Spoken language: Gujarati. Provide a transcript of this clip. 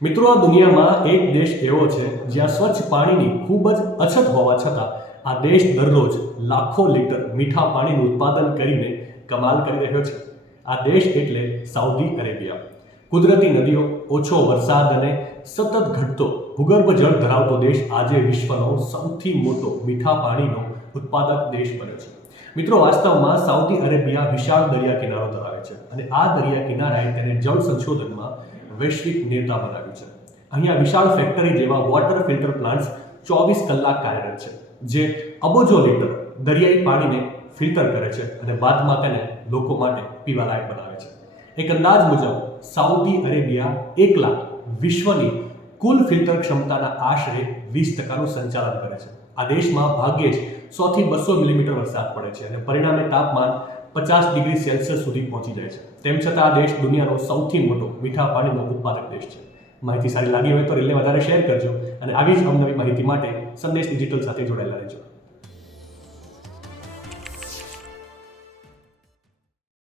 મિત્રો, આ દુનિયામાં એક દેશ એવો છે જ્યાં સ્વચ્છ પાણીની ખૂબ જ અછત હોવા છતાં આ દેશ દરરોજ લાખો લીટર મીઠા પાણીનું ઉત્પાદન કરીને કમાલ કરી રહ્યો છે. આ દેશ એટલે સાઉદી અરેબિયા. કુદરતી નદીઓ, ઓછો વરસાદ અને સતત ઘટતો ભૂગર્ભ જળ ધરાવતો દેશ આજે વિશ્વનો સૌથી મોટો મીઠા પાણીનો ઉત્પાદક દેશ બન્યો છે. મિત્રો, વાસ્તવમાં સાઉદી અરેબિયા વિશાળ દરિયા કિનારો ધરાવે છે અને આ દરિયા કિનારાએ તેને જળ સંશોધનમાં વૈશ્વિક નેતા બનાવ્યું છે. અહીંયા વિશાળ ફેક્ટરી જેવા વોટર ફિલ્ટર પ્લાન્ટ્સ 24 કલાક કાર્યરત છે, જે અબજો લીટર દરિયાઈ પાણીને ફિલ્ટર કરે છે અને બાદમાં તેને લોકો માટે પીવાલાયક બનાવે છે. એક અંદાજ મુજબ સાઉદી અરેબિયા એકલા વિશ્વની કુલ ફિલ્ટર ક્ષમતાના આશરે 20%નું સંચાલન કરે છે. આ દેશમાં ભાગ્યે જ 100 થી 200 મિલીમીટર વરસાદ પડે છે અને પરિણામે તાપમાન 50 ડિગ્રી સેલ્સિયસ સુધી પહોંચી જાય છે. તેમ છતાં આ દેશ દુનિયાનો સૌથી મોટો મીઠા પાણીનો ઉત્પાદક દેશ છે. માહિતી સારી લાગી હોય તો રીલને વધારે શેર કરજો અને આવી જ અવનવી માહિતી માટે સંદેશ ડિજિટલ સાથે જોડાયેલા રહેજો.